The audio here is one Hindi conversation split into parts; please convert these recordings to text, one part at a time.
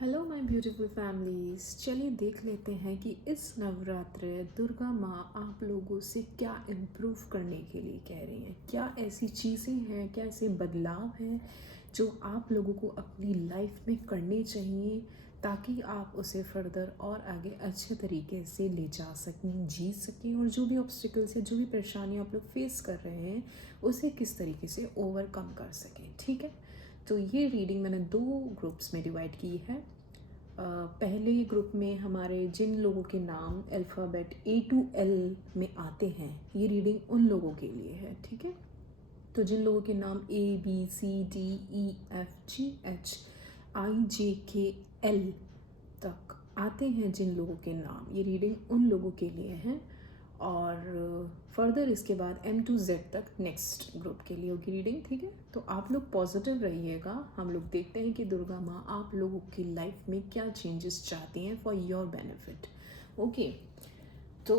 हेलो माय ब्यूटीफुल फैमिलीज, चलिए देख लेते हैं कि इस नवरात्र दुर्गा माँ आप लोगों से क्या इम्प्रूव करने के लिए कह रही हैं। क्या ऐसी चीज़ें हैं, क्या ऐसे बदलाव हैं जो आप लोगों को अपनी लाइफ में करने चाहिए ताकि आप उसे फर्दर और आगे अच्छे तरीके से ले जा सकें, जी सकें, और जो भी ऑब्स्टिकल्स या जो भी परेशानी आप लोग फेस कर रहे हैं उसे किस तरीके से ओवरकम कर सकें। ठीक है, तो ये रीडिंग मैंने 2 ग्रुप्स में डिवाइड की है। पहले ग्रुप में हमारे जिन लोगों के नाम अल्फ़ाबेट A to L में आते हैं, ये रीडिंग उन लोगों के लिए है। ठीक है, तो जिन लोगों के नाम ABCDEFGHIJKL तक आते हैं, जिन लोगों के नाम, ये रीडिंग उन लोगों के लिए है। और फर्दर इसके बाद M to Z तक नेक्स्ट ग्रुप के लिए होगी रीडिंग। ठीक है, तो आप लोग पॉजिटिव रहिएगा। हम लोग देखते हैं कि दुर्गा माँ आप लोगों की लाइफ में क्या चेंजेस चाहती हैं फॉर योर बेनिफिट। ओके, तो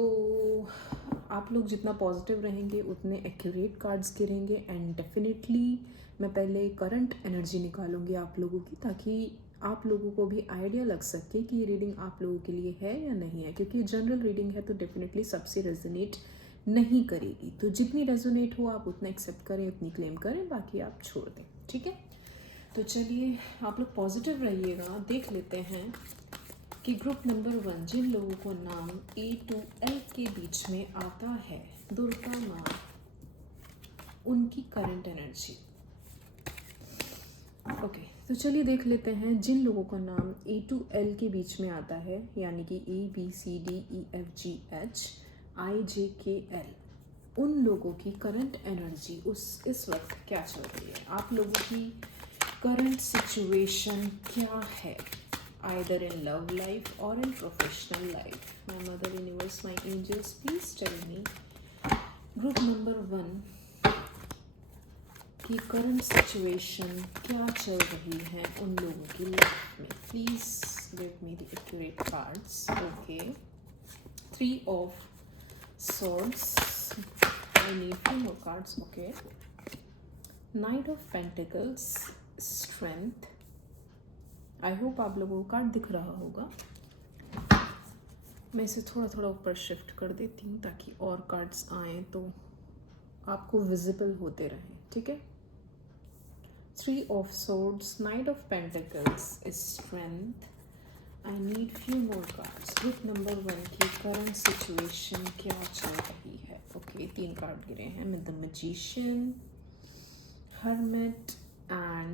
आप लोग जितना पॉजिटिव रहेंगे उतने एक्यूरेट कार्ड्स गिरेंगे। एंड डेफिनेटली मैं पहले करंट एनर्जी निकालूंगी आप लोगों की, ताकि आप लोगों को भी आइडिया लग सके कि ये रीडिंग आप लोगों के लिए है या नहीं है, क्योंकि जनरल रीडिंग है तो डेफिनेटली सबसे रेजोनेट नहीं करेगी। तो जितनी रेजोनेट हो आप उतना एक्सेप्ट करें, उतनी क्लेम करें, बाकी आप छोड़ दें। ठीक है, तो चलिए आप लोग पॉजिटिव रहिएगा। देख लेते हैं कि ग्रुप नंबर 1 जिन लोगों को नाम A to L के बीच में आता है, दुर्गा माँ उनकी करंट एनर्जी। ओके, तो चलिए देख लेते हैं जिन लोगों का नाम A to L के बीच में आता है, यानी कि ABCDEFGHIJKL, उन लोगों की करंट एनर्जी इस वक्त क्या चल रही है। आप लोगों की करंट सिचुएशन क्या है, आइदर इन लव लाइफ और in professional life. My mother universe, my angels, please tell me group number 1 की करंट सिचुएशन क्या चल रही है उन लोगों की लाइफ में। Please give me the accurate cards. Okay, 3 of swords, I need 2 more cards. Okay, Knight of Pentacles, Strength. I hope आप लोगों को कार्ड दिख रहा होगा। मैं इसे थोड़ा थोड़ा ऊपर शिफ्ट कर देती हूँ ताकि और कार्ड्स आएँ तो आपको विजिबल होते रहें। ठीक है, 3 of Swords, Knight of Pentacles is Strength. I need few more cards. Group number 1 की करंट सिचुएशन क्या चल रही है। ओके, 3 कार्ड गिरे हैं में the magician, hermit and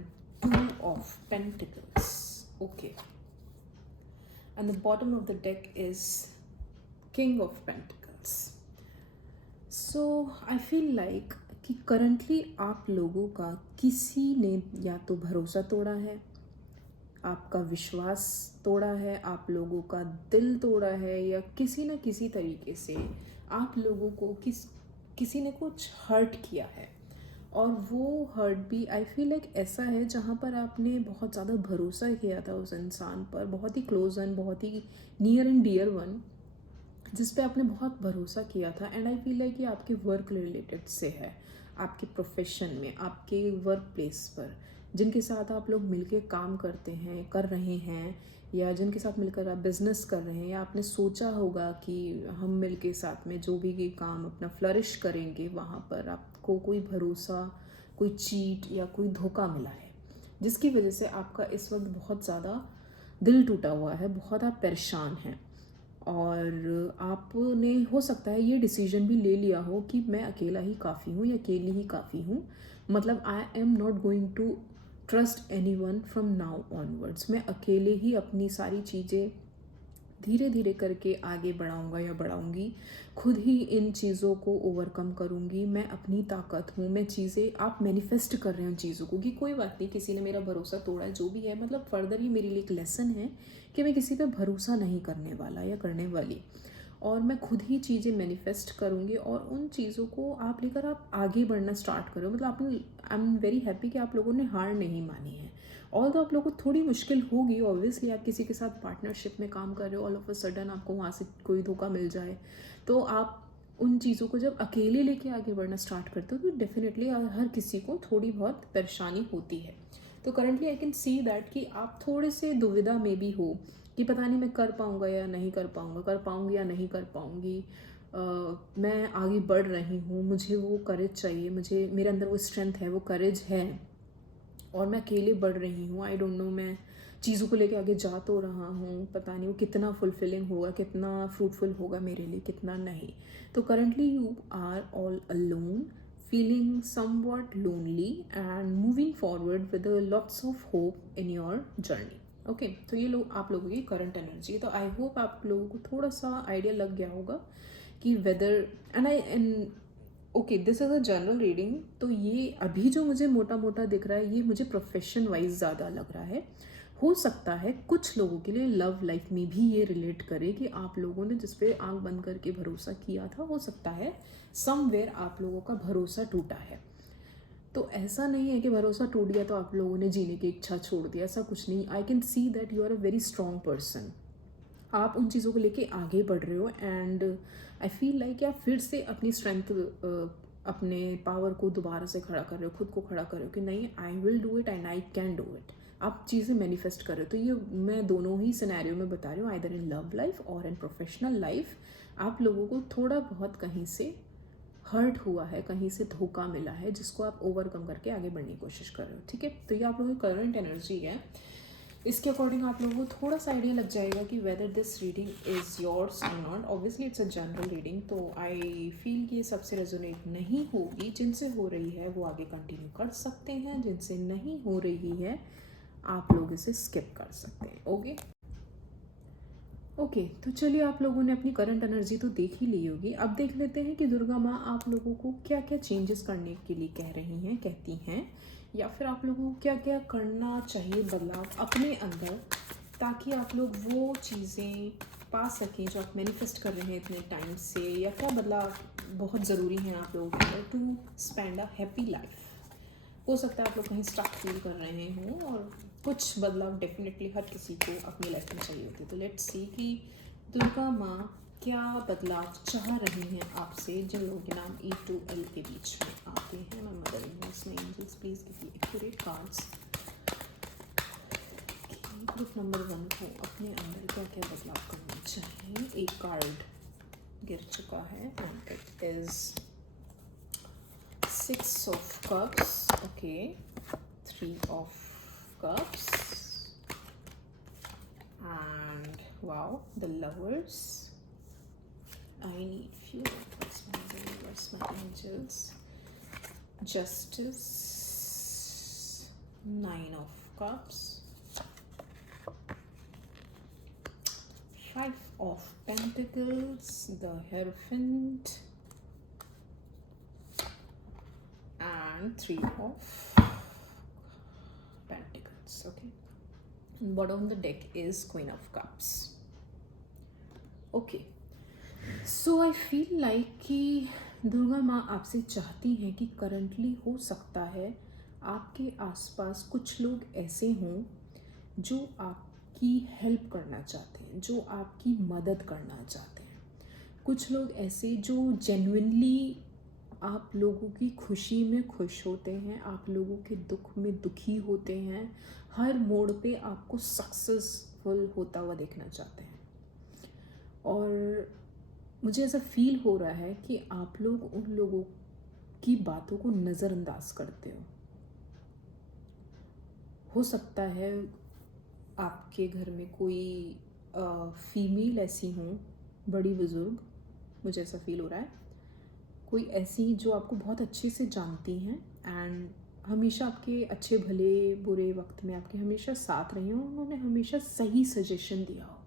2 of Pentacles. Okay, and the bottom of the deck is King of Pentacles. So I feel like कि करंटली आप लोगों का किसी ने या तो भरोसा तोड़ा है, आपका विश्वास तोड़ा है, आप लोगों का दिल तोड़ा है, या किसी न किसी तरीके से आप लोगों को किसी ने कुछ हर्ट किया है। और वो हर्ट भी आई फील लाइक ऐसा है जहाँ पर आपने बहुत ज़्यादा भरोसा किया था उस इंसान पर, बहुत ही क्लोज वन, बहुत ही नियर एंड डियर वन, जिस पे आपने बहुत भरोसा किया था। एंड आई फील लाइक ये आपके वर्क रिलेटेड से है, आपके प्रोफेशन में, आपके वर्क प्लेस पर, जिनके साथ आप लोग मिलके काम करते हैं, कर रहे हैं, या जिनके साथ मिलकर आप बिज़नेस कर रहे हैं, या आपने सोचा होगा कि हम मिलके साथ में जो भी ये काम अपना फ्लरिश करेंगे, वहाँ पर आपको कोई भरोसा, कोई चीट या कोई धोखा मिला है, जिसकी वजह से आपका इस वक्त बहुत ज़्यादा दिल टूटा हुआ है, बहुत आप परेशान हैं। और आपने हो सकता है ये डिसीजन भी ले लिया हो कि मैं अकेला ही काफ़ी हूँ या अकेली ही काफ़ी हूँ, मतलब I am not going to trust anyone from now onwards. मैं अकेले ही अपनी सारी चीज़ें धीरे धीरे करके आगे बढ़ाऊंगा या बढ़ाऊंगी, खुद ही इन चीज़ों को ओवरकम करूंगी। मैं अपनी ताकत हूँ, मैं चीज़ें, आप मैनिफेस्ट कर रहे हो चीज़ों को कि कोई बात नहीं, किसी ने मेरा भरोसा तोड़ा है, जो भी है, मतलब फर्दर ही मेरे लिए एक लेसन है कि मैं किसी पे भरोसा नहीं करने वाला या करने वाली, और मैं खुद ही चीज़ें मैनिफेस्ट करूँगी और उन चीज़ों को आप लेकर आप आगे बढ़ना स्टार्ट करो। मतलब आपने, आई एम वेरी हैप्पी कि आप लोगों ने हार नहीं मानी है। ऑल तो आप लोगों को थोड़ी मुश्किल होगी ऑब्वियसली, आप किसी के साथ पार्टनरशिप में काम कर रहे हो, ऑल ऑफ अ सडन आपको वहाँ से कोई धोखा मिल जाए, तो आप उन चीज़ों को जब अकेले लेके आगे बढ़ना स्टार्ट करते हो तो डेफिनेटली हर किसी को थोड़ी बहुत परेशानी होती है। तो currently I can see that कि आप थोड़े से दुविधा में भी हो कि पता नहीं मैं कर पाऊँगा या नहीं कर पाऊँगा, कर पाऊँगी या नहीं कर पाऊँगी। मैं आगे बढ़ रही हूँ, मुझे वो करेज चाहिए, मुझे मेरे अंदर वो स्ट्रेंथ है, वो करेज है और मैं अकेले बढ़ रही हूँ। आई डोंट नो मैं चीज़ों को लेके आगे जा तो रहा हूँ, पता नहीं वो कितना फुलफिलिंग होगा, कितना फ्रूटफुल होगा मेरे लिए, कितना नहीं। तो currently you are all alone, feeling somewhat lonely and moving forward with a lots of hope in your journey. Okay तो ये लोग आप लोगों की करंट एनर्जी। तो आई होप आप लोगों को थोड़ा सा आइडिया लग गया होगा कि whether and okay this is a general reading. तो ये अभी जो मुझे मोटा मोटा दिख रहा है ये मुझे प्रोफेशन वाइज ज़्यादा लग रहा है। हो सकता है कुछ लोगों के लिए लव लाइफ में भी ये रिलेट करे कि आप लोगों ने जिस पे आंख बंद करके भरोसा किया था, हो सकता है समवेयर आप लोगों का भरोसा टूटा है। तो ऐसा नहीं है कि भरोसा टूट गया तो आप लोगों ने जीने की इच्छा छोड़ दी, ऐसा कुछ नहीं। I can see that you are a very strong person. आप उन चीज़ों को लेके आगे बढ़ रहे हो एंड आई फील लाइक आप फिर से अपनी स्ट्रेंथ, अपने पावर को दोबारा से खड़ा कर रहे हो, खुद को खड़ा कर रहे हो कि नहीं I will do it and I can do it. आप चीज़ें मैनिफेस्ट कर रहे हो। तो ये मैं दोनों ही सिनेरियो में बता रही हूँ, आइदर इन लव लाइफ और इन प्रोफेशनल लाइफ। आप लोगों को थोड़ा बहुत कहीं से हर्ट हुआ है, कहीं से धोखा मिला है, जिसको आप ओवरकम करके आगे बढ़ने की कोशिश कर रहे हो। ठीक है, तो ये आप लोगों की करंट एनर्जी है। इसके अकॉर्डिंग आप लोगों को थोड़ा सा आइडिया लग जाएगा कि whether this reading is yours और not. Obviously it's a general reading, तो आई फील कि ये सबसे रेजोनेट नहीं होगी। जिनसे हो रही है वो आगे कंटिन्यू कर सकते हैं, जिनसे नहीं हो रही है आप लोग इसे स्किप कर सकते हैं। ओके तो चलिए, आप लोगों ने अपनी करंट एनर्जी तो देख ही ली होगी। अब देख लेते हैं कि दुर्गा माँ आप लोगों को क्या क्या चेंजेस करने के लिए कह रही हैं, कहती हैं, या फिर आप लोगों को क्या क्या करना चाहिए बदलाव अपने अंदर, ताकि आप लोग वो चीज़ें पा सकें जो आप मैनिफेस्ट कर रहे हैं इतने टाइम से, या क्या बदलाव बहुत ज़रूरी हैं आप लोगों के अंदर to spend a happy life. हो सकता है आप लोग कहीं स्टक फील कर रहे हों और कुछ बदलाव डेफिनेटली हर किसी को अपनी लाइफ में चाहिए होते। तो लेट्स सी कि दुर्गा माँ क्या बदलाव चाह रही हैं आपसे, जिन लोगों के नाम E2L के बीच में आते हैं। माय मदर इन लॉस में angels please give me accurate cards. Group number 1 को अपने अंदर क्या क्या बदलाव करना चाहिए। एक कार्ड गिर चुका है and it is 6 of cups, okay, 3 of cups, and wow, the lovers. I need few words, my universe, my angels. Justice, 9 of cups, 5 of pentacles, the Hierophant, and 3 of pentacles. Okay, and bottom of the deck is Queen of Cups. Okay, so I feel like कि दुर्गा माँ आपसे चाहती हैं कि करंटली हो सकता है आपके आसपास कुछ लोग ऐसे हों जो आपकी हेल्प करना चाहते हैं, जो आपकी मदद करना चाहते हैं। कुछ लोग ऐसे जो जेन्युइनली आप लोगों की खुशी में खुश होते हैं, आप लोगों के दुख में दुखी होते हैं, हर मोड़ पे आपको सक्सेसफुल होता हुआ देखना चाहते हैं। और मुझे ऐसा फील हो रहा है कि आप लोग उन लोगों की बातों को नज़रअंदाज करते हो सकता है आपके घर में कोई फीमेल ऐसी हों, बड़ी बुज़ुर्ग, मुझे ऐसा फील हो रहा है, कोई ऐसी जो आपको बहुत अच्छे से जानती हैं एंड हमेशा आपके अच्छे भले बुरे वक्त में आपके हमेशा साथ रही हों। उन्होंने हमेशा सही सजेशन दिया हो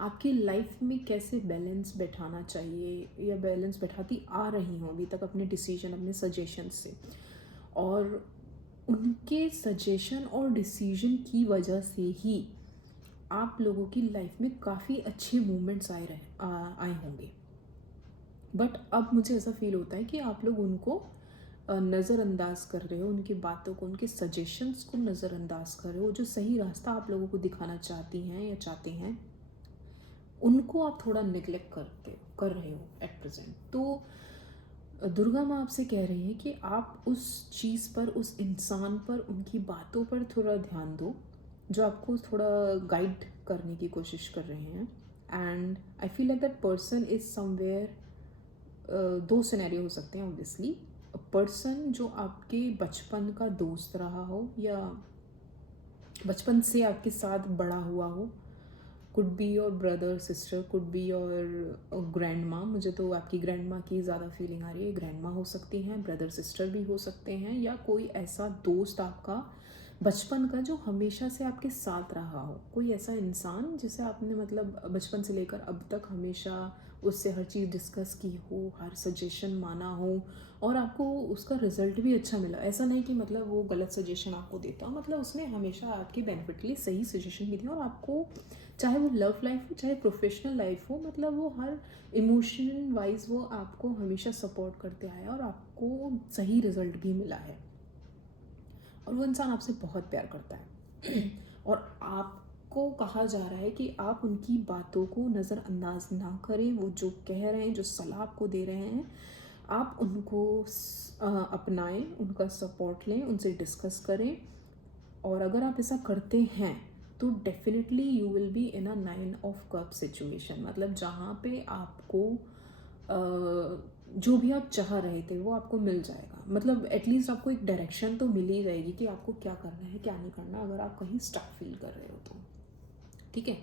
आपकी लाइफ में कैसे बैलेंस बैठाना चाहिए, या बैलेंस बैठाती आ रही हों अभी तक अपने डिसीजन, अपने सजेशन से। और उनके सजेशन और डिसीजन की वजह से ही आप लोगों की लाइफ में काफ़ी अच्छे मूवमेंट्स आए होंगे। बट अब मुझे ऐसा फील होता है कि आप लोग उनको नज़रअंदाज कर रहे हो, उनकी बातों को, उनके सजेशंस को नज़रअंदाज कर रहे हो। जो सही रास्ता आप लोगों को दिखाना चाहती हैं या चाहते हैं, उनको आप थोड़ा निगलेक्ट कर रहे हो एट प्रेजेंट। तो दुर्गा माँ आपसे कह रही है कि आप उस चीज़ पर, उस इंसान पर, उनकी बातों पर थोड़ा ध्यान दो जो आपको थोड़ा गाइड करने की कोशिश कर रहे हैं। And I feel like that person is somewhere, दो सिनेरियो हो सकते हैं ऑब्वियसली। पर्सन जो आपके बचपन का दोस्त रहा हो या बचपन से आपके साथ बड़ा हुआ हो, could be your brother sister, could be your grand माँ। मुझे तो आपकी ग्रैंड माँ की ज़्यादा फीलिंग आ रही है। ग्रैंड माँ हो सकती हैं, ब्रदर सिस्टर भी हो सकते हैं, या कोई ऐसा दोस्त आपका बचपन का जो हमेशा से आपके साथ रहा हो। कोई ऐसा इंसान जिसे आपने मतलब बचपन से लेकर अब तक हमेशा उससे हर चीज़ डिस्कस की हो, हर सजेशन माना हो, और आपको उसका रिजल्ट भी अच्छा मिला। ऐसा नहीं कि मतलब वो गलत सजेशन आपको देता हो, मतलब उसने हमेशा आपके बेनिफिट के लिए सही सजेशन भी दिया, और आपको चाहे वो लव लाइफ हो चाहे प्रोफेशनल लाइफ हो, मतलब वो हर इमोशन वाइज वो आपको हमेशा सपोर्ट करते आया और आपको सही रिजल्ट भी मिला है। और वो इंसान आपसे बहुत प्यार करता है और आपको कहा जा रहा है कि आप उनकी बातों को नज़रअंदाज ना करें। वो जो कह रहे हैं, जो सलाह आपको दे रहे हैं, आप उनको अपनाएं, उनका सपोर्ट लें, उनसे डिस्कस करें। और अगर आप ऐसा करते हैं तो definitely you will be in a 9 of Cup situation, मतलब जहाँ पे आपको जो भी आप चाह रहे थे वो आपको मिल जाएगा। मतलब एटलीस्ट आपको एक डायरेक्शन तो मिल ही जाएगी कि आपको क्या करना है क्या नहीं करना, अगर आप कहीं स्टक फील कर रहे हो तो। ठीक है,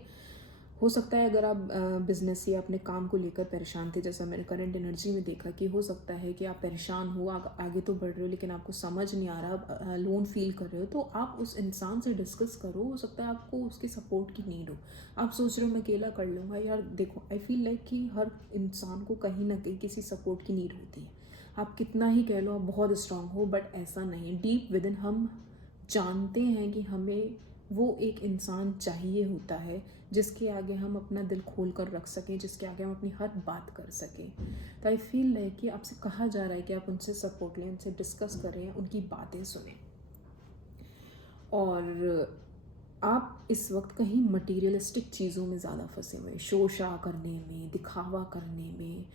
हो सकता है अगर आप बिजनेस या अपने काम को लेकर परेशान थे, जैसा मैंने करंट एनर्जी में देखा कि हो सकता है कि आप परेशान हो, आगे तो बढ़ रहे हो लेकिन आपको समझ नहीं आ रहा, लोन फील कर रहे हो, तो आप उस इंसान से डिस्कस करो। हो सकता है आपको उसके सपोर्ट की नीड हो। आप सोच रहे हो मैं अकेला कर लूँगा, यार देखो आई फील लाइक कि हर इंसान को कहीं ना कहीं किसी सपोर्ट की नीड होती है। आप कितना ही कह लो आप बहुत स्ट्रांग हो, बट ऐसा नहीं। डीप विद इन हम जानते हैं कि हमें वो एक इंसान चाहिए होता है जिसके आगे हम अपना दिल खोल कर रख सकें, जिसके आगे हम अपनी हर बात कर सकें। तो आई फील लाइक कि आपसे कहा जा रहा है कि आप उनसे सपोर्ट लें, उनसे डिस्कस करें, उनकी बातें सुनें। और आप इस वक्त कहीं मटीरियलिस्टिक चीज़ों में ज़्यादा फंसे हुए, शो शा करने में, दिखावा करने में,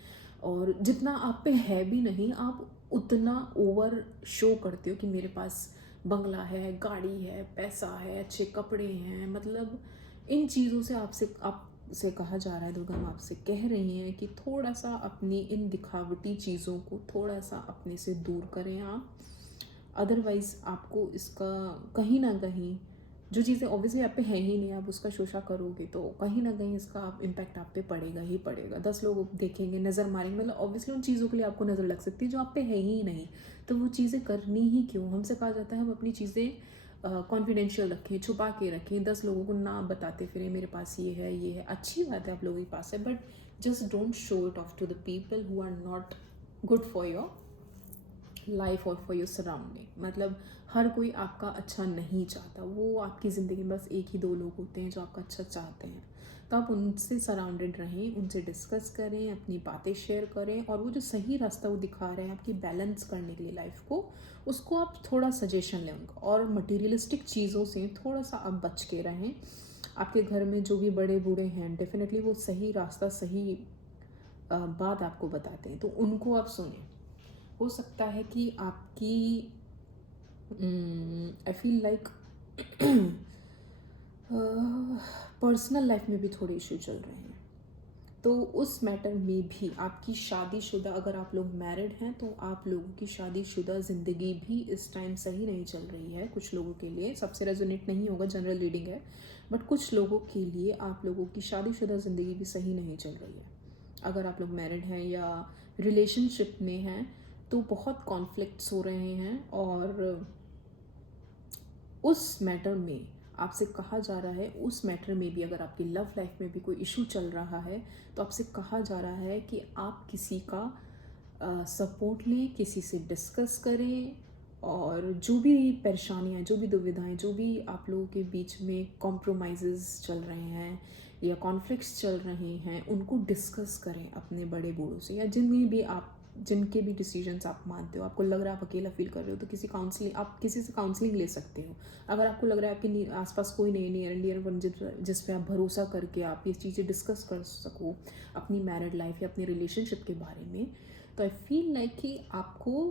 और जितना आप पे है भी नहीं, आप उतना ओवर शो करते हो कि मेरे पास बंगला है, गाड़ी है, पैसा है, अच्छे कपड़े हैं। मतलब इन चीज़ों से आपसे कहा जा रहा है, दुर्गा माँ आपसे कह रही हैं कि थोड़ा सा अपनी इन दिखावटी चीज़ों को थोड़ा सा अपने से दूर करें आप। अदरवाइज़ आपको इसका कहीं ना कहीं, जो चीज़ें ऑब्वियसली आप पे हैं ही नहीं, आप उसका शोषा करोगे तो कहीं ना कहीं इसका इम्पैक्ट आप पे पड़ेगा ही पड़ेगा। 10 लोग देखेंगे, नज़र मारेंगे, मतलब ऑब्वियसली उन चीज़ों के लिए आपको नज़र लग सकती है जो आप पे है ही नहीं, तो वो चीज़ें करनी ही क्यों। हमसे कहा जाता है हम अपनी चीज़ें कॉन्फिडेंशियल रखें, छुपा के रखें, 10 लोगों को ना बताते फिरें मेरे पास ये है ये है। अच्छी बात है आप लोगों के पास है, but just don't show it off to the people who are not good for your life और फॉर योर सराउंडिंग। मतलब हर कोई आपका अच्छा नहीं चाहता, वो आपकी ज़िंदगी में बस एक ही दो लोग होते हैं जो आपका अच्छा चाहते हैं। तो आप उनसे सराउंडेड रहें, उनसे डिस्कस करें, अपनी बातें शेयर करें, और वो जो सही रास्ता वो दिखा रहे हैं आपकी बैलेंस करने के लिए लाइफ को, उसको आप थोड़ा सजेशन लें उनका। और मटीरियलिस्टिक चीज़ों से थोड़ा सा आप बच के रहें। आपके घर में जो भी बड़े बूढ़े हैं डेफिनेटली वो सही रास्ता, सही बात आपको बताते हैं, तो उनको आप सुनें। हो सकता है कि आपकी आई फील लाइक पर्सनल लाइफ में भी थोड़े इशू चल रहे हैं, तो उस मैटर में भी आपकी शादीशुदा, अगर आप लोग मैरिड हैं तो आप लोगों की शादीशुदा ज़िंदगी भी इस टाइम सही नहीं चल रही है। कुछ लोगों के लिए, सबसे रेजोनेट नहीं होगा, जनरल रीडिंग है, बट कुछ लोगों के लिए आप लोगों की शादीशुदा ज़िंदगी भी सही नहीं चल रही है। अगर आप लोग मैरिड हैं या रिलेशनशिप में हैं तो बहुत कॉन्फ्लिक्ट्स हो रहे हैं, और उस मैटर में आपसे कहा जा रहा है, उस मैटर में भी अगर आपकी लव लाइफ में भी कोई इशू चल रहा है तो आपसे कहा जा रहा है कि आप किसी का सपोर्ट लें, किसी से डिस्कस करें, और जो भी परेशानियाँ, जो भी दुविधाएं, जो भी आप लोगों के बीच में कॉम्प्रोमाइज़ चल रहे हैं या कॉन्फ्लिक्ट्स चल रहे हैं, उनको डिस्कस करें अपने बड़े बूढ़ों से, या जिनके भी डिसीजंस आप मानते हो। आपको लग रहा है आप अकेला फील कर रहे हो तो आप किसी से काउंसलिंग ले सकते हो। अगर आपको लग रहा है आपके आसपास कोई नहीं, नियर एंड डियर वन जिस पे आप भरोसा करके आप ये चीज़ें डिस्कस कर सको अपनी मैरिड लाइफ या अपनी रिलेशनशिप के बारे में, तो आई फील लाइक कि आपको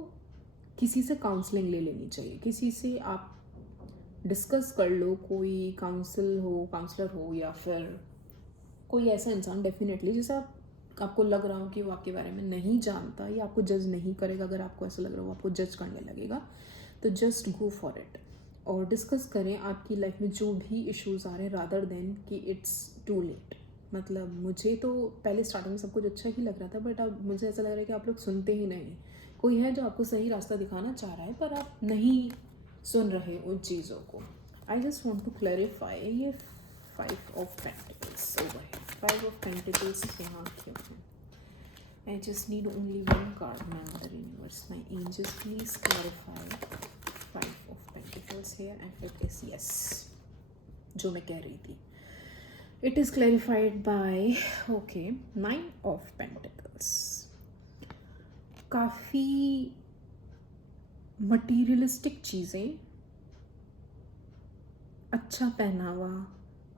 किसी से काउंसलिंग ले लेनी चाहिए, किसी से आप डिस्कस कर लो, कोई काउंसलर हो या फिर कोई ऐसा इंसान डेफिनेटली जिसे आपको लग रहा हो कि वो आपके बारे में नहीं जानता या आपको जज नहीं करेगा। अगर आपको ऐसा लग रहा हो आपको जज करने लगेगा तो जस्ट गो फॉर इट और डिस्कस करें आपकी लाइफ में जो भी इश्यूज़ आ रहे हैं, रादर देन कि इट्स टू लेट। मतलब मुझे तो पहले स्टार्टिंग में सब कुछ अच्छा ही लग रहा था, बट अब मुझे ऐसा लग रहा है कि आप लोग सुनते ही नहीं। कोई है जो आपको सही रास्ता दिखाना चाह रहा है पर आप नहीं सुन रहे उन चीज़ों को। I just want to clarify, ये 5 of Pentacles over here, 5 of Pentacles यहाँ क्यों है? I just need only one card, my mother universe, my angels, please clarify 5 of Pentacles here, and it is yes, जो मैं कह रही थी। It is clarified by okay 9 of Pentacles। काफ़ी मटीरियलिस्टिक चीज़ें, अच्छा पहनावा,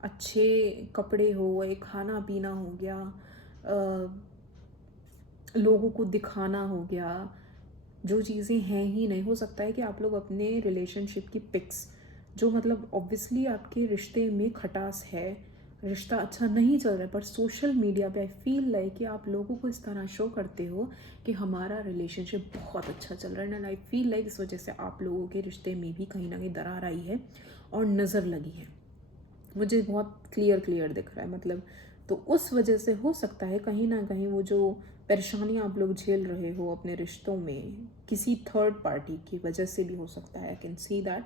अच्छे कपड़े हो गए, खाना पीना हो गया, लोगों को दिखाना हो गया, जो चीज़ें हैं ही नहीं। हो सकता है कि आप लोग अपने रिलेशनशिप की पिक्स, जो मतलब ऑब्वियसली आपके रिश्ते में खटास है, रिश्ता अच्छा नहीं चल रहा है, पर सोशल मीडिया पे आई फील लाइक कि आप लोगों को इस तरह शो करते हो कि हमारा रिलेशनशिप बहुत अच्छा चल रहा है। एंड आई फील लाइक इस वजह से आप लोगों के रिश्ते में भी कहीं ना कहीं दरार आई है और नज़र लगी है। मुझे बहुत क्लियर दिख रहा है। मतलब तो उस वजह से हो सकता है कहीं ना कहीं वो जो परेशानियां आप लोग झेल रहे हो अपने रिश्तों में, किसी थर्ड पार्टी की वजह से भी हो सकता है। आई कैन सी दैट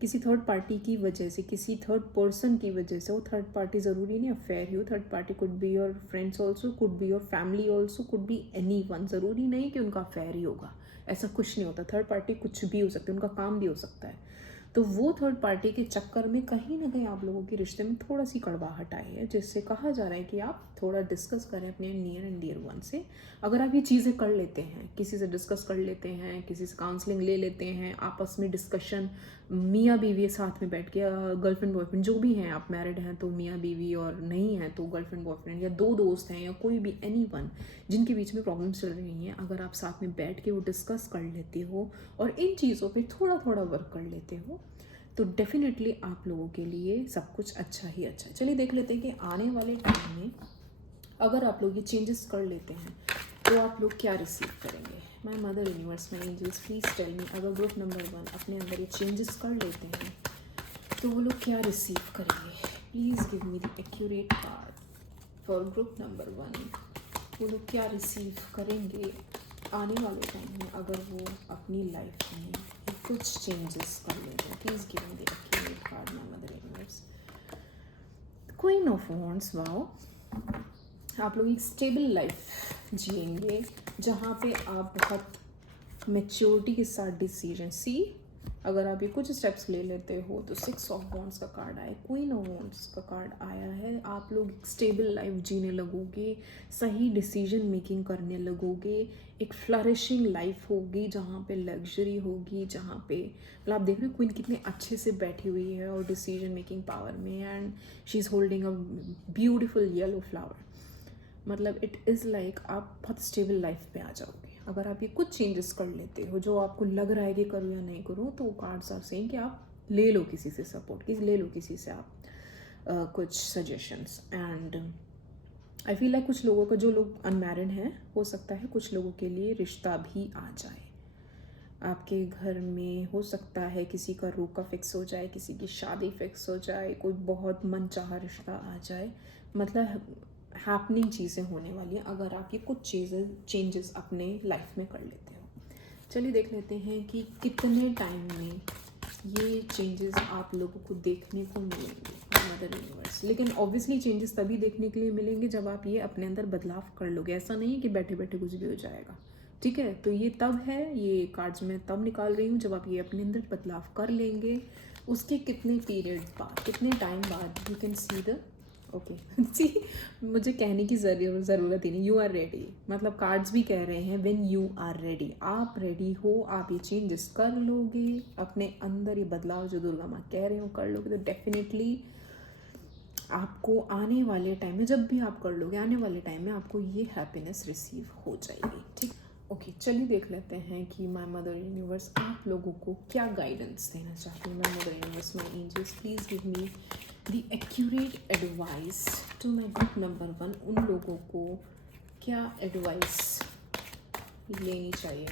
किसी थर्ड पार्टी की वजह से, किसी थर्ड पर्सन की वजह से। वो थर्ड पार्टी ज़रूरी नहीं अफेयर ही हो, third party could be your friends also, could be your family also, could be any one. ज़रूरी नहीं कि उनका अफेयर ही होगा, ऐसा कुछ नहीं होता। थर्ड पार्टी कुछ भी हो सकती है, उनका काम भी हो सकता है। तो वो थर्ड पार्टी के चक्कर में कहीं ना कहीं आप लोगों के रिश्ते में थोड़ा सी कड़वाहट आई है, जिससे कहा जा रहा है कि आप थोड़ा डिस्कस करें अपने नियर एंड डियर वन से। अगर आप ये चीज़ें कर लेते हैं, किसी से डिस्कस कर लेते हैं, किसी से काउंसलिंग ले लेते हैं, आपस में डिस्कशन, मियाँ बीवी साथ में बैठ के, गर्लफ्रेंड बॉयफ्रेंड जो भी हैं, आप मैरिड हैं तो मियाँ बीवी और नहीं हैं तो गर्लफ्रेंड बॉयफ्रेंड, या दो दोस्त हैं या कोई भी एनी वन जिनके बीच में प्रॉब्लम्स चल रही हैं, अगर आप साथ में बैठ के वो डिस्कस कर लेते हो और इन चीज़ों पे थोड़ा थोड़ा वर्क कर लेते हो तो डेफिनेटली आप लोगों के लिए सब कुछ अच्छा ही अच्छा है। चलिए देख लेते हैं कि आने वाले टाइम में अगर आप लोग ये चेंजेस कर लेते हैं तो आप लोग क्या रिसीव करेंगे। My mother universe, my angels, please tell me, अगर ग्रुप नंबर 1 अपने अंदर ये चेंजेस कर लेते हैं तो वो लोग क्या रिसीव करेंगे। Please give me the accurate card for group number 1। वो लोग क्या रिसीव करेंगे आने वाले टाइम में अगर वो अपनी लाइफ में कुछ चेंजेस कर लेते हैं। Please give me the accurate card, my mother universe. Queen of wands, wow. आप लोग एक स्टेबल लाइफ जिएंगे जहाँ पे आप बहुत मैच्योरिटी के साथ डिसीजन, सी अगर आप ये कुछ स्टेप्स ले लेते हो तो 6 ऑफ वॉन्ड्स का कार्ड आया, क्वीन ऑफ वॉन्ड्स का कार्ड आया है। आप लोग एक स्टेबल लाइफ जीने लगोगे, सही डिसीजन मेकिंग करने लगोगे, एक फ्लरिशिंग लाइफ होगी जहाँ पे लग्जरी होगी, जहाँ पे मतलब आप देख रहे हो क्वीन कितने अच्छे से बैठी हुई है और डिसीजन मेकिंग पावर में, and she is holding a beautiful yellow flower. मतलब इट इज़ लाइक आप बहुत स्टेबल लाइफ पे आ जाओगे अगर आप ये कुछ चेंजेस कर लेते हो। जो आपको लग रहा है कि करूँ या नहीं करूँ, तो कार्ड्स आर सेइंग कि आप ले लो किसी से सपोर्ट, ले लो किसी से आप कुछ suggestions. And I feel like कुछ लोगों का, जो लोग अनमैरिड हैं, हो सकता है कुछ लोगों के लिए रिश्ता भी आ जाए आपके घर में। हो सकता है किसी का रोका फिक्स हो जाए, किसी की शादी फिक्स हो जाए, कोई बहुत मनचाहा रिश्ता आ जाए। मतलब हैपनिंग चीज़ें होने वाली हैं अगर आप ये कुछ चेंजेस अपने लाइफ में कर लेते हो। चलिए देख लेते हैं कि कितने टाइम में ये चेंजेस आप लोगों को देखने को मिलेंगे मदर यूनिवर्स। लेकिन ऑब्वियसली चेंजेस तभी देखने के लिए मिलेंगे जब आप ये अपने अंदर बदलाव कर लोगे। ऐसा नहीं है कि बैठे बैठे कुछ भी हो जाएगा, ठीक है। तो ये तब है, ये कार्ड्स मैं तब निकाल रही हूँ जब आप ये अपने अंदर बदलाव कर लेंगे। उसके कितने पीरियड बाद, कितने टाइम बाद you can see the okay see, मुझे कहने की ज़रूरत ही नहीं, यू आर रेडी। मतलब कार्ड्स भी कह रहे हैं व्हेन यू आर रेडी, आप रेडी हो, आप ये चेंजेस कर लोगे अपने अंदर, ये बदलाव जो दुर्गा माँ कह रहे हो कर लोगे तो डेफिनेटली आपको आने वाले टाइम में, जब भी आप कर लोगे आने वाले टाइम में आपको ये हैप्पीनेस रिसीव हो जाएगी, ठीक। ओके, चलिए देख लेते हैं कि माय मदर यूनिवर्स आप लोगों को क्या गाइडेंस देना चाहती है। My mother universe, my angels, please give me the accurate advice to my group number 1। उन लोगों को क्या एडवाइस लेनी चाहिए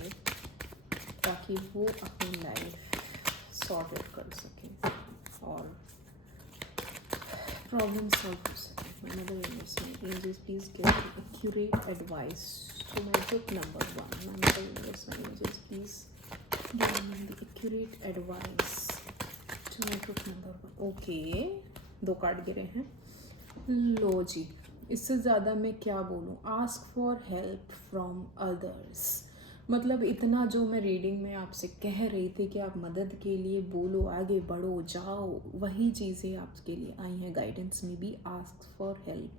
ताकि वो अपनी लाइफ सॉर्ट आउट कर सकें और प्रॉब्लम सॉल्व कर सकें। My mother universe, my angels, please give the accurate advice to my group number 1. My mother universe, my angels, please give me the accurate advice to my group number 1. Okay, 2 card गिरे हैं। लो जी, इससे ज़्यादा मैं क्या बोलूँ। Ask for help from others, मतलब इतना जो मैं रीडिंग में आपसे कह रही थी कि आप मदद के लिए बोलो, आगे बढ़ो, जाओ, वही चीज़ें आपके लिए आई हैं गाइडेंस में भी। Ask for help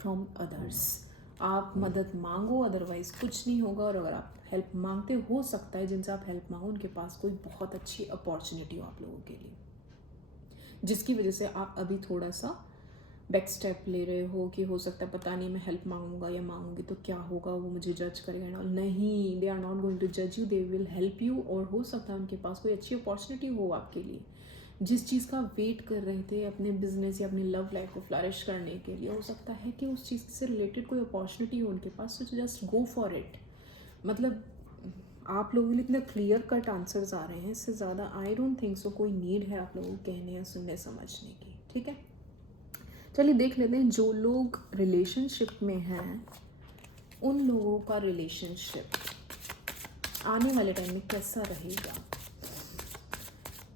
from others, आप मदद मांगो, अदरवाइज़ कुछ नहीं होगा। और अगर आप हेल्प मांगते, हो सकता है जिनसे आप हेल्प मांगो उनके पास कोई बहुत अच्छी अपॉर्चुनिटी हो आप लोगों के लिए, जिसकी वजह से आप अभी थोड़ा सा बैक स्टेप ले रहे हो कि हो सकता है पता नहीं मैं हेल्प मांगूंगा या मांगूंगी तो क्या होगा, वो मुझे जज करेगा। नहीं, they are not going to जज you, they will help you. और हो सकता है उनके पास कोई अच्छी अपॉर्चुनिटी हो आपके लिए, जिस चीज़ का वेट कर रहे थे अपने बिजनेस या अपनी लव लाइफ को फ्लरिश करने के लिए। हो सकता है कि उस चीज़ से रिलेटेड कोई अपॉर्चुनिटी हो उनके पास, तो जस्ट गो फॉर इट। मतलब आप लोगों के लिए इतने क्लियर कट आंसर्स आ रहे हैं, इससे ज़्यादा आई डोंट थिंक सो कोई नीड है आप लोगों को कहने या सुनने समझने की। ठीक है, चलिए देख लेते हैं जो लोग रिलेशनशिप में हैं उन लोगों का रिलेशनशिप आने वाले टाइम में कैसा रहेगा।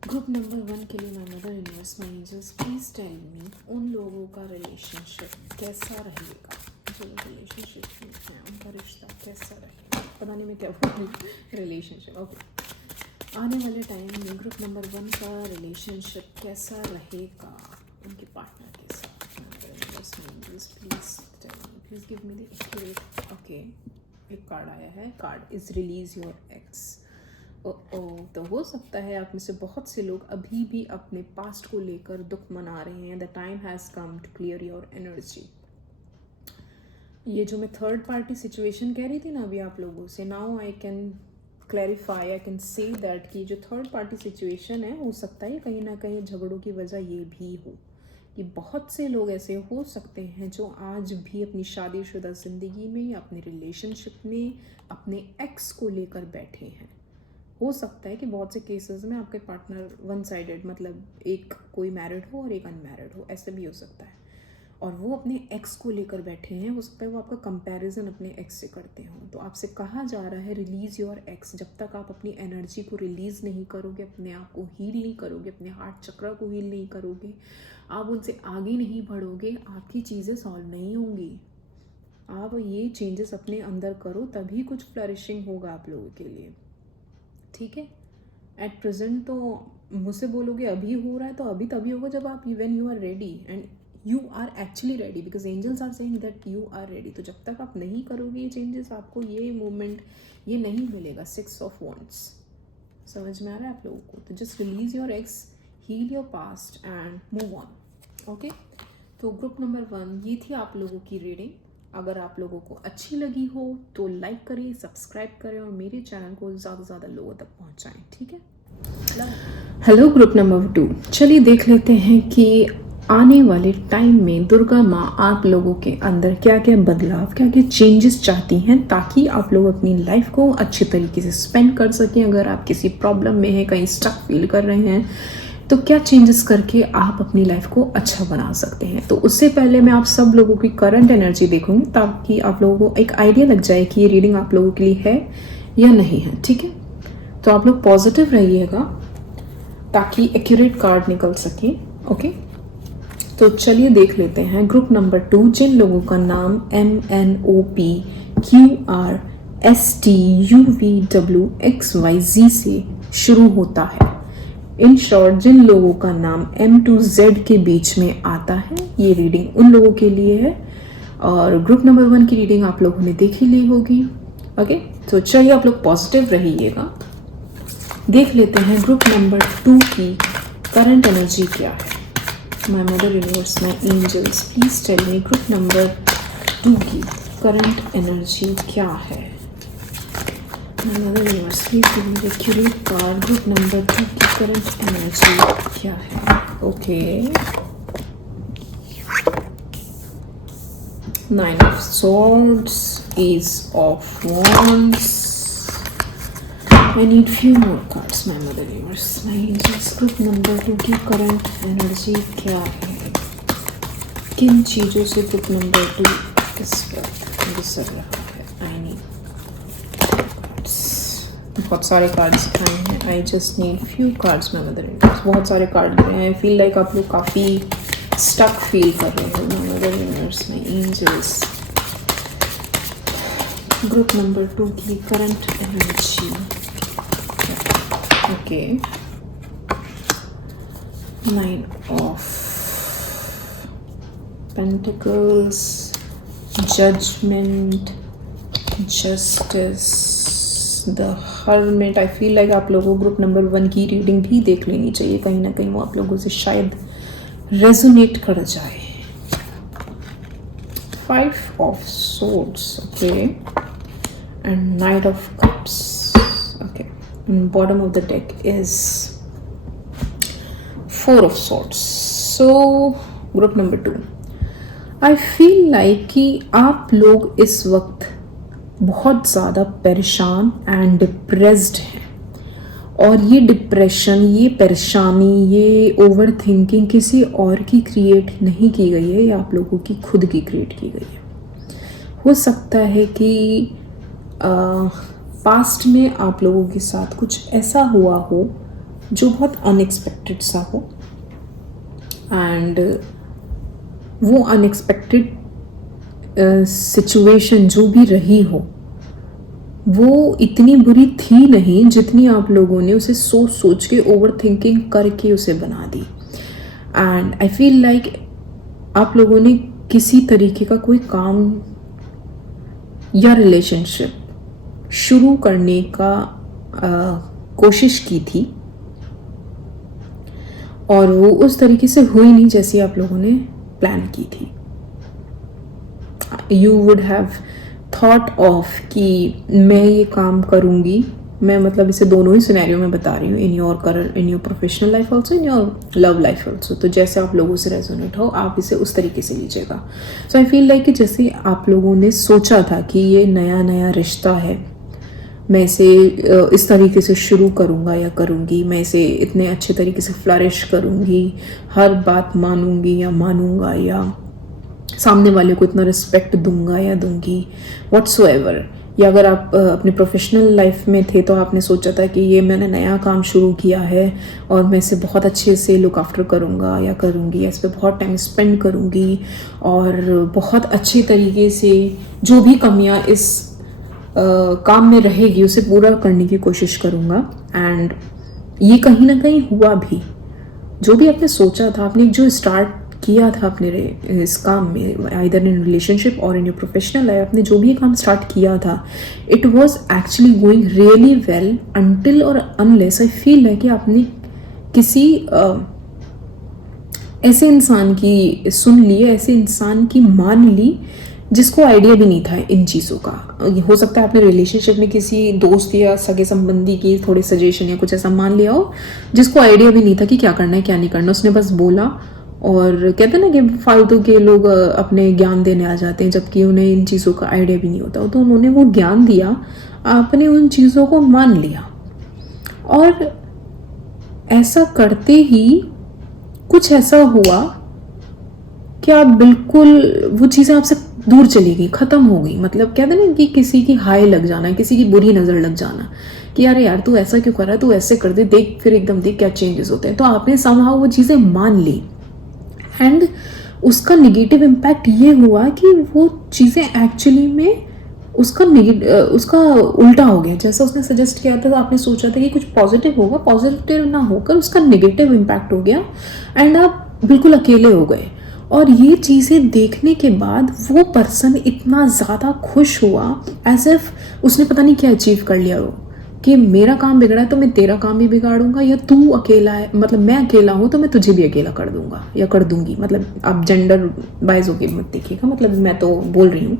ग्रुप नंबर 1 के लिए my mother universe, my angels, please tell me उन लोगों का रिलेशनशिप कैसा रहेगा। जो रिलेशनशिप में हैं उनका रिश्ता कैसा रहेगा। पता नहीं मैं क्या बोल रिलेशनशिप। ओके, आने वाले टाइम में ग्रुप नंबर 1 का रिलेशनशिप कैसा रहेगा उनके पार्टनर के साथ। Please give me the accurate. Okay, एक कार्ड आया है, card is release your x. तो हो सकता है आप में से बहुत से लोग अभी भी अपने पास्ट को लेकर दुख मना रहे हैं। The time has come to clear your energy. ये जो मैं थर्ड पार्टी सिचुएशन कह रही थी ना अभी आप लोगों से, now I can clarify, I can say that कि जो थर्ड पार्टी सिचुएशन है, हो सकता है कहीं ना कहीं झगड़ों की वजह ये भी हो कि बहुत से लोग ऐसे हो सकते हैं जो आज भी अपनी शादीशुदा ज़िंदगी में या अपने रिलेशनशिप में अपने एक्स को लेकर बैठे हैं। हो सकता है कि बहुत से केसेस में आपके पार्टनर वन साइडेड, मतलब एक कोई मैरिड हो और एक अनमैरिड हो, ऐसे भी हो सकता है, और वो अपने एक्स को लेकर बैठे हैं। हो सकता है वो आपका कंपैरिजन अपने एक्स से करते हों। तो आपसे कहा जा रहा है रिलीज़ योर एक्स। जब तक आप अपनी एनर्जी को रिलीज़ नहीं करोगे, अपने आप को हील नहीं करोगे, अपने हार्ट चक्र को हील नहीं करोगे, आप उनसे आगे नहीं बढ़ोगे, आपकी चीज़ें सॉल्व नहीं होंगी। आप ये चेंजेस अपने अंदर करो, तभी कुछ फ्लरिशिंग होगा आप लोगों के लिए। ठीक है, एट प्रेजेंट तो मुझसे बोलोगे अभी हो रहा है, तो अभी तभी होगा जब आप when you are ready and you are actually ready, because angels are saying that you are ready. तो जब तक आप नहीं करोगे ये चेंजेस, आपको ये मूवमेंट ये नहीं मिलेगा। 6 ऑफ वॉन्ड्स, समझ में आ रहा है आप लोगों को। तो just release your ex, heal your past and move on. Okay, तो ग्रुप नंबर 1 ये थी आप लोगों की रीडिंग। अगर आप लोगों को अच्छी लगी हो तो लाइक करें, सब्सक्राइब करें और मेरे चैनल को ज़्यादा से ज़्यादा लोगों तक पहुंचाएं। ठीक है, हेलो ग्रुप नंबर 2, चलिए देख लेते हैं कि आने वाले टाइम में दुर्गा माँ आप लोगों के अंदर क्या क्या बदलाव, क्या क्या चेंजेस चाहती हैं ताकि आप लोग अपनी लाइफ को अच्छे तरीके से स्पेंड कर सकें। अगर आप किसी प्रॉब्लम में हैं, कहीं स्टक फील कर रहे हैं, तो क्या चेंजेस करके आप अपनी लाइफ को अच्छा बना सकते हैं। तो उससे पहले मैं आप सब लोगों की करंट एनर्जी देखूंगी ताकि आप लोगों को एक आइडिया लग जाए कि ये रीडिंग आप लोगों के लिए है या नहीं है। ठीक है, तो आप लोग पॉजिटिव रहिएगा ताकि एक्यूरेट कार्ड निकल सके। ओके, तो चलिए देख लेते हैं ग्रुप नंबर 2, जिन लोगों का नाम MNOPQRSTUVWXYZ से शुरू होता है। इन शॉर्ट, जिन लोगों का नाम M to Z के बीच में आता है, ये रीडिंग उन लोगों के लिए है। और ग्रुप नंबर 1 की रीडिंग आप लोगों ने देख ही ली होगी। ओके, तो चलिए आप लोग पॉजिटिव रहिएगा। देख लेते हैं ग्रुप नंबर 2 की करंट एनर्जी क्या है। My mother universe, my angels, please tell me group number 2 की करंट एनर्जी क्या है। Another universe, please give me the accurate card. Group number 2 की current energy क्या है? Okay. 9 of Swords, Ace of Wands. I need few more cards, my mother universe. My angels, group number 2 की current energy क्या है? किन चीज़ों से ग्रुप नंबर 2 इस वक्त गुजर रहा है? I need बहुत सारे कार्ड्स आए हैं. I just need few cards. My mother universe, बहुत सारे कार्ड हैं. आई फील लाइक आप लोग काफ़ी स्टक फील कर रहे हो. My mother universe, my angels, group number 2 की current energy. Okay, 9 of pentacles, judgement, justice, the hermit. I feel like आप लोगों को ग्रुप नंबर 1 की रीडिंग भी देख लेनी चाहिए. कहीं ना कहीं वो आप लोगों से शायद रेजोनेट कर जाए. 5 of swords, okay, and night of cups. Okay, bottom of the deck is 4 of swords. So group number 2, I feel like कि आप लोग इस वक्त बहुत ज़्यादा परेशान एंड डिप्रेस्ड हैं. और ये डिप्रेशन, ये परेशानी, ये ओवर थिंकिंग किसी और की क्रिएट नहीं की गई है, ये आप लोगों की खुद की क्रिएट की गई है. हो सकता है कि पास्ट में आप लोगों के साथ कुछ ऐसा हुआ हो जो बहुत अनएक्सपेक्टेड सा हो, एंड वो अनएक्सपेक्टेड सिचुएशन जो भी रही हो वो इतनी बुरी थी नहीं जितनी आप लोगों ने उसे सोच सोच के ओवर थिंकिंग करके उसे बना दी. एंड आई फील लाइक आप लोगों ने किसी तरीके का कोई काम या रिलेशनशिप शुरू करने का कोशिश की थी और वो उस तरीके से हुई नहीं जैसी आप लोगों ने प्लान की थी. You would have thought of कि मैं ये काम करूँगी. मैं मतलब इसे दोनों ही सिनेरियो में बता रही हूँ, in your professional life also, in your love life also. तो जैसे आप लोगों से रेजोनेट हो आप इसे उस तरीके से लीजिएगा. सो आई फील लाइक कि जैसे आप लोगों ने सोचा था कि ये नया नया रिश्ता है, मैं इसे इस तरीके से शुरू करूँगा या करूँगी, मैं इसे इतने अच्छे तरीके से फ्लरिश करूँगी, हर बात मानूँगी या मानूँगा, या सामने वाले को इतना रिस्पेक्ट दूंगा या दूंगी, व्हाट्सोएवर. या अगर आप अपने प्रोफेशनल लाइफ में थे तो आपने सोचा था कि ये मैंने नया काम शुरू किया है और मैं इसे बहुत अच्छे से लुक आफ्टर करूँगा या करूँगी, इस पर बहुत टाइम स्पेंड करूँगी और बहुत अच्छे तरीके से जो भी कमियाँ इस काम में रहेगी उसे पूरा करने की कोशिश करूँगा. एंड ये कहीं ना कहीं हुआ भी. जो भी आपने सोचा था, आपने जो स्टार्ट किया था अपने इस काम में, आइदर इन रिलेशनशिप और इन योर प्रोफेशनल लाइफ, आपने जो भी काम स्टार्ट किया था, it was actually going really well until और अनलेस आई फील है कि आपने किसी ऐसे इंसान की सुन ली, ऐसे इंसान की मान ली जिसको आइडिया भी नहीं था इन चीज़ों का. हो सकता है आपने रिलेशनशिप में किसी दोस्त या सगे संबंधी की थोड़ी सजेशन या कुछ ऐसा मान लिया हो जिसको आइडिया भी नहीं था कि क्या करना है क्या नहीं करना. उसने बस बोला, और कहते हैं ना कि फालतू के लोग अपने ज्ञान देने आ जाते हैं जबकि उन्हें इन चीज़ों का आइडिया भी नहीं होता. तो उन्होंने वो ज्ञान दिया, आपने उन चीज़ों को मान लिया, और ऐसा करते ही कुछ ऐसा हुआ कि आप बिल्कुल वो चीज़ें आपसे दूर चली गई, ख़त्म हो गई. मतलब कहते हैं ना कि किसी की हाय लग जाना, किसी की बुरी नज़र लग जाना कि यार तू ऐसा क्यों कर रहा है, तू ऐसे कर दे, देख फिर एकदम देख क्या चेंजेस होते हैं. तो आपने समहाउ वो चीज़ें मान ली, एंड उसका निगेटिव इम्पैक्ट ये हुआ कि वो चीज़ें एक्चुअली में उसका उल्टा हो गया. जैसा उसने सजेस्ट किया था तो आपने सोचा था कि कुछ पॉजिटिव होगा, पॉजिटिव ना होकर उसका निगेटिव इम्पैक्ट हो गया एंड आप बिल्कुल अकेले हो गए. और ये चीज़ें देखने के बाद वो पर्सन इतना ज़्यादा खुश हुआ एज इफ उसने पता नहीं क्या अचीव कर लिया हो. कि मेरा काम बिगड़ा है तो मैं तेरा काम भी बिगाड़ूंगा, या तू अकेला है मतलब मैं अकेला हूँ तो मैं तुझे भी अकेला कर दूंगा या कर दूंगी। मतलब आप जेंडर वाइज होके मत देखिएगा, मतलब मैं तो बोल रही हूँ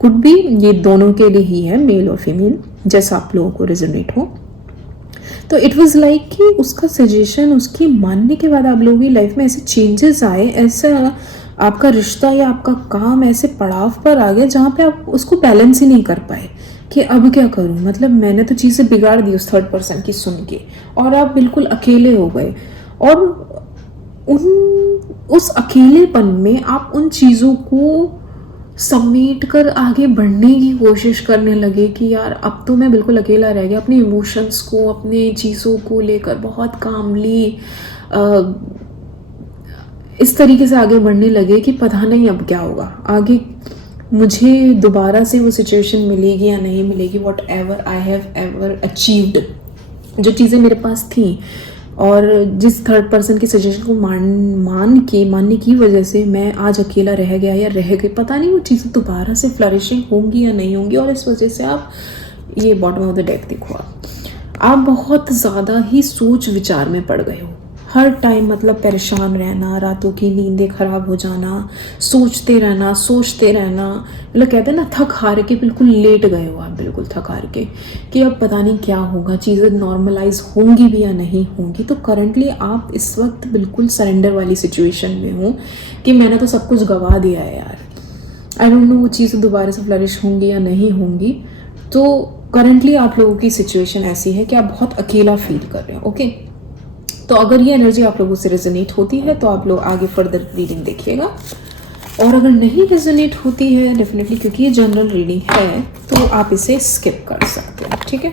कुड भी ये दोनों के लिए ही है, मेल और फीमेल, जैसा आप लोगों को रेजोनेट हो। तो इट वाज लाइक कि उसका सजेशन उसकी मानने के बाद आप लोगों की लाइफ में ऐसे चेंजेस आए, ऐसा आपका रिश्ता या आपका काम ऐसे पड़ाव पर आ गया जहाँ पे आप उसको बैलेंस ही नहीं कर पाए कि अब क्या करूँ, मतलब मैंने तो चीज़ें बिगाड़ दी उस थर्ड पर्सन की सुन के, और आप बिल्कुल अकेले हो गए। और उस अकेलेपन में आप उन चीज़ों को समेट कर आगे बढ़ने की कोशिश करने लगे कि यार अब तो मैं बिल्कुल अकेला रह गया, अपने इमोशंस को, अपने चीज़ों को लेकर बहुत कामली इस तरीके से आगे बढ़ने लगे कि पता नहीं अब क्या होगा आगे, मुझे दोबारा से वो सिचुएशन मिलेगी या नहीं मिलेगी। What ever I have ever achieved, जो चीज़ें मेरे पास थी और जिस थर्ड पर्सन के सजेशन को मानने की वजह से मैं आज अकेला रह गया या रह गई, पता नहीं वो चीज़ें दोबारा से फ्लरिशिंग होंगी या नहीं होंगी। और इस वजह से आप ये बॉटम ऑफ द डेक देखो, आप बहुत ज़्यादा ही सोच विचार में पड़ गए हो हर टाइम, मतलब परेशान रहना, रातों की नींदें खराब हो जाना, सोचते रहना, मतलब कहते हैं ना थक हार के बिल्कुल लेट गए हो आप, बिल्कुल थक हार के कि अब पता नहीं क्या होगा, चीज़ें नॉर्मलाइज होंगी भी या नहीं होंगी। तो करंटली आप इस वक्त बिल्कुल सरेंडर वाली सिचुएशन में हो कि मैंने तो सब कुछ गवा दिया है यार, आई डोंट नो वो चीज़ें दोबारा से फ्लरिश होंगी या नहीं होंगी। तो करंटली आप लोगों की सिचुएशन ऐसी है कि आप बहुत अकेला फील कर रहे हो। ओके, तो अगर ये एनर्जी आप लोगों से रेजोनेट होती है तो आप लोग आगे फर्दर रीडिंग देखिएगा, और अगर नहीं रेजोनेट होती है डेफिनेटली, क्योंकि ये जनरल रीडिंग है, तो आप इसे स्किप कर सकते हो। ठीक है,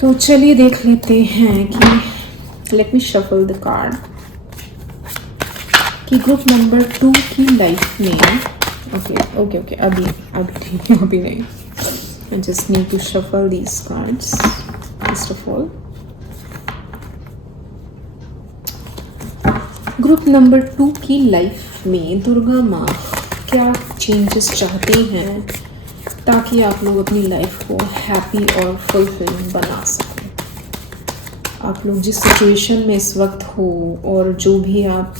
तो चलिए देख लेते हैं कि let me shuffle the card कि ग्रुप नंबर 2 की लाइफ में ओके अभी नहीं, I just need to shuffle these cards first of all. Group number 2 की लाइफ में दुर्गा माँ क्या चेंजेस चाहती हैं ताकि आप लोग अपनी लाइफ को हैप्पी और फुलफिलिंग बना सकें। आप लोग जिस सिचुएशन में इस वक्त हो और जो भी आप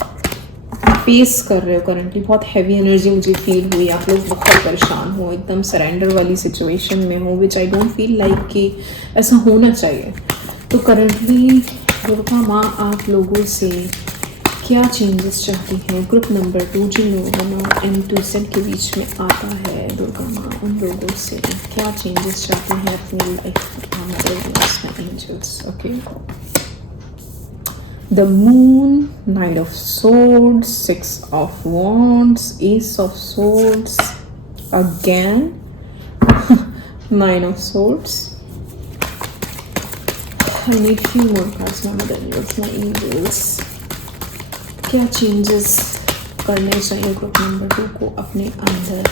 फेस कर रहे हो करंटली, बहुत हैवी एनर्जी मुझे फील हुई, आप लोग बहुत परेशान हो, एकदम सरेंडर वाली सिचुएशन में हो, विच आई डोंट फील लाइक कि ऐसा होना चाहिए। तो करंटली दुर्गा माँ आप लोगों से क्या चेंजेस चाहती हैं। ग्रुप नंबर 2 जिन लोगों इंट्यूशन के बीच में आता है, दुर्गा माँ उन लोगों से क्या चेंजेस चाहती हैं अपनी लाइफ में। Angels, okay, the moon, knight of swords, 6 of wands, ace of swords, again 9 of swords. I need few more cards, my mother, my angels. क्या चेंजेस करने चाहिए ग्रुप नंबर 2 को अपने अंदर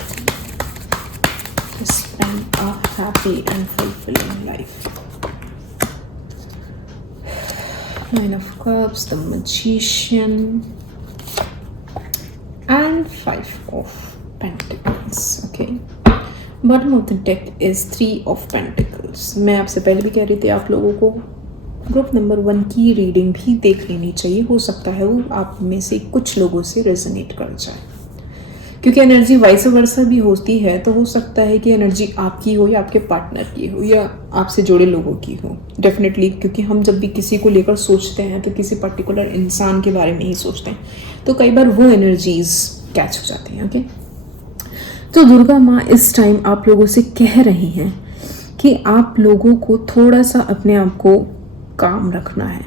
to spend a happy and fulfilling life. 9 of Cups, the Magician, and 5 of Pentacles. Okay. Bottom of the deck is 3 of Pentacles. मैं आपसे पहले भी कह रही थी आप लोगों को ग्रुप नंबर 1 की रीडिंग भी देख लेनी चाहिए, हो सकता है वो आप में से कुछ लोगों से रेजोनेट कर जाए, क्योंकि एनर्जी वाइस वर्सा भी होती है। तो हो सकता है कि एनर्जी आपकी हो या आपके पार्टनर की हो या आपसे जुड़े लोगों की हो, डेफिनेटली, क्योंकि हम जब भी किसी को लेकर सोचते हैं तो किसी पर्टिकुलर इंसान के बारे में ही सोचते हैं, तो कई बार वो एनर्जीज कैच हो जाती हैं। ओके, तो दुर्गा माँ इस टाइम आप लोगों से कह रही हैं कि आप लोगों को थोड़ा सा अपने आप को काम रखना है।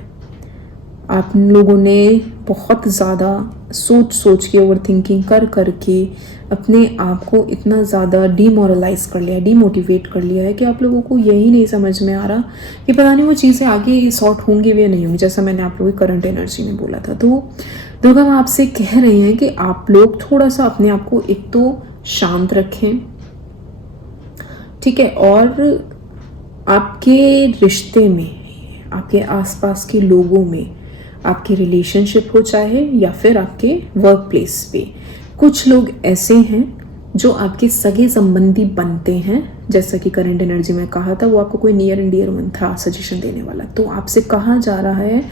आप लोगों ने बहुत ज़्यादा सोच के ओवर थिंकिंग कर के अपने आप को इतना ज़्यादा डीमोरलाइज कर लिया, डीमोटिवेट कर लिया है कि आप लोगों को यही नहीं समझ में आ रहा कि पता नहीं वो चीज़ें आगे सॉर्ट होंगी भी या नहीं होंगी, जैसा मैंने आप लोगों की करंट एनर्जी में बोला था। तो दुर्गा माँ आपसे कह रही हैं कि आप लोग थोड़ा सा अपने आप को एक तो शांत रखें, ठीक है, और आपके रिश्ते में, आपके आसपास के लोगों में, आपके रिलेशनशिप हो चाहे या फिर आपके वर्क प्लेस पे, कुछ लोग ऐसे हैं जो आपके सगे संबंधी बनते हैं, जैसा कि करंट एनर्जी में कहा था, वो आपको कोई नियर एंड डियर वन था सजेशन देने वाला। तो आपसे कहा जा रहा है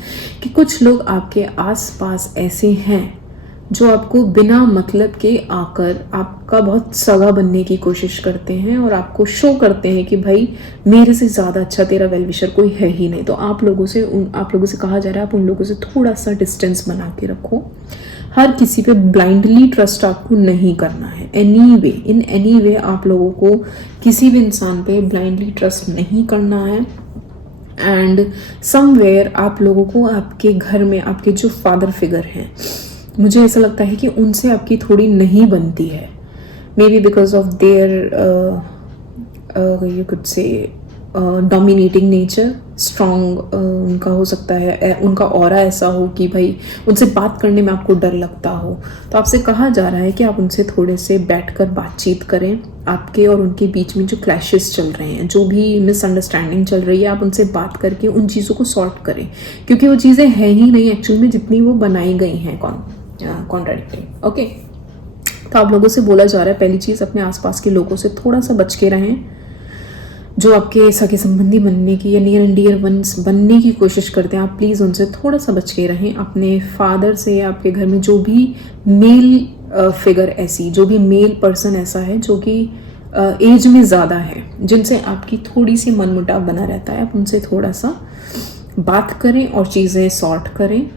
कि कुछ लोग आपके आसपास ऐसे हैं जो आपको बिना मतलब के आकर आपका बहुत सगा बनने की कोशिश करते हैं और आपको शो करते हैं कि भाई मेरे से ज़्यादा अच्छा तेरा वेल विशर कोई है ही नहीं। तो आप लोगों से कहा जा रहा है आप उन लोगों से थोड़ा सा डिस्टेंस बना के रखो। हर किसी पे ब्लाइंडली ट्रस्ट आपको नहीं करना है। इन एनी वे आप लोगों को किसी भी इंसान पे ब्लाइंडली ट्रस्ट नहीं करना है। एंड समवेयर आप लोगों को आपके घर में आपके जो फादर फिगर हैं, मुझे ऐसा लगता है कि उनसे आपकी थोड़ी नहीं बनती है। May be because of their you could say dominating nature, strong उनका हो सकता है, उनका ऑरा ऐसा हो कि भाई उनसे बात करने में आपको डर लगता हो। तो आपसे कहा जा रहा है कि आप उनसे थोड़े से बैठकर बातचीत करें। आपके और उनके बीच में जो क्लैशेस चल रहे हैं, जो भी मिसअंडरस्टैंडिंग चल रही है, आप उनसे बात करके उन चीज़ों को सॉर्ट करें, क्योंकि वो चीज़ें हैं ही नहीं एक्चुअल में जितनी वो बनाई गई हैं कॉन्ट्राडिक्टिंग। ओके, तो आप लोगों से बोला जा रहा है पहली चीज़, अपने आसपास के लोगों से थोड़ा सा बच के रहें। जो आपके सगे संबंधी बनने की या नियर एंड डियर वंस बनने की कोशिश करते हैं, आप प्लीज़ उनसे थोड़ा सा बच के रहें। अपने फादर से या आपके घर में जो भी मेल फिगर ऐसी, जो भी मेल पर्सन ऐसा है जो कि एज में ज़्यादा है, जिनसे आपकी थोड़ी सी मनमुटाव बना रहता है, आप उनसे थोड़ा सा बात करें और चीज़ें सॉर्ट करें।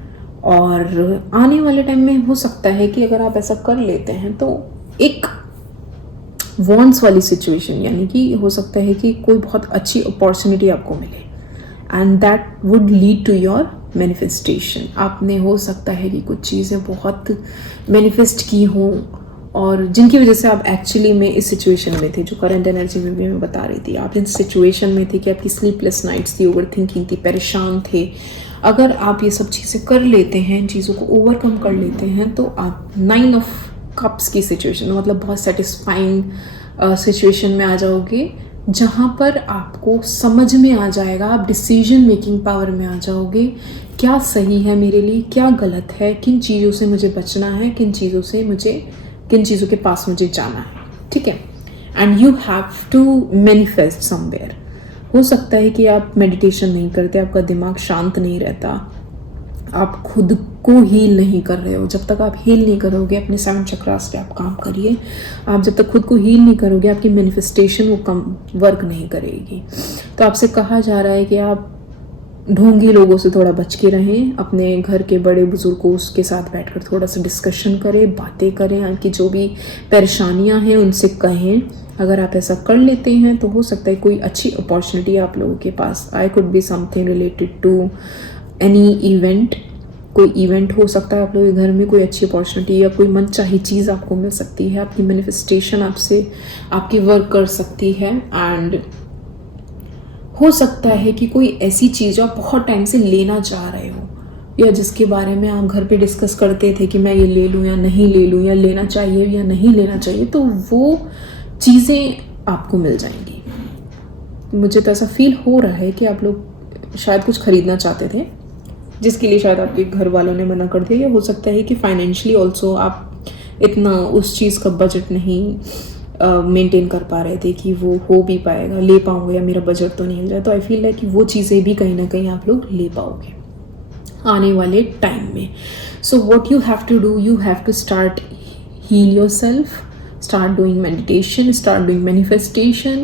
और आने वाले टाइम में हो सकता है कि अगर आप ऐसा कर लेते हैं तो एक वॉन्ट्स वाली सिचुएशन, यानी कि हो सकता है कि कोई बहुत अच्छी अपॉर्चुनिटी आपको मिले and that would lead to your manifestation. आपने हो सकता है कि कुछ चीज़ें बहुत मैनिफेस्ट की हों और जिनकी वजह से आप एक्चुअली में इस सिचुएशन में थे, जो करंट एनर्जी में भी मैं बता रही थी। आप इस सिचुएशन में थे कि आपकी स्लीपलेस नाइट्स थी, ओवर थिंकिंग थी, परेशान थे। अगर आप ये सब चीज़ें कर लेते हैं, इन चीज़ों को ओवरकम कर लेते हैं, तो आप 9 ऑफ कप्स की सिचुएशन, मतलब बहुत सेटिस्फाइंग सिचुएशन में आ जाओगे, जहाँ पर आपको समझ में आ जाएगा, आप डिसीजन मेकिंग पावर में आ जाओगे, क्या सही है मेरे लिए, क्या गलत है, किन चीज़ों से मुझे बचना है, किन चीज़ों के पास मुझे जाना है। ठीक है, and you have to manifest somewhere. हो सकता है कि आप मेडिटेशन नहीं करते, आपका दिमाग शांत नहीं रहता, आप खुद को हील नहीं कर रहे हो। जब तक आप हील नहीं करोगे, अपने 7 चक्रास पे आप काम करिए। आप जब तक खुद को हील नहीं करोगे, आपकी मैनिफेस्टेशन वो कम वर्क नहीं करेगी। तो आपसे कहा जा रहा है कि आप ढोंगी लोगों से थोड़ा बच के रहें। अपने घर के बड़े बुजुर्गों के साथ बैठकर थोड़ा सा डिस्कशन करें, बातें करें, आपकी जो भी परेशानियां हैं उनसे कहें। अगर आप ऐसा कर लेते हैं तो हो सकता है कोई अच्छी अपॉर्चुनिटी आप लोगों के पास आए। Could be something related to any event, कोई इवेंट हो सकता है आप लोगों के घर में, कोई अच्छी अपॉर्चुनिटी या कोई मनचाही चीज़ आपको मिल सकती है। आपकी मैनिफेस्टेशन आपकी वर्क कर सकती है। एंड हो सकता है कि कोई ऐसी चीज़ आप बहुत टाइम से लेना चाह रहे हो, या जिसके बारे में आप घर पे डिस्कस करते थे कि मैं ये ले लूँ या नहीं ले लूँ, या लेना चाहिए या नहीं लेना चाहिए, तो वो चीज़ें आपको मिल जाएंगी। मुझे तो ऐसा फील हो रहा है कि आप लोग शायद कुछ खरीदना चाहते थे, जिसके लिए शायद आपके घर वालों ने मना कर दिया, या हो सकता है कि फाइनेंशियली ऑल्सो आप इतना उस चीज़ का बजट नहीं मेंटेन कर पा रहे थे कि वो हो भी पाएगा, ले पाऊंगा, या मेरा बजट तो नहीं हिल रहा। तो आई फील है कि वो चीज़ें भी कहीं ना कहीं आप लोग ले पाओगे आने वाले टाइम में। So what you have to do, you have to start heal your self, start doing meditation, start doing manifestation,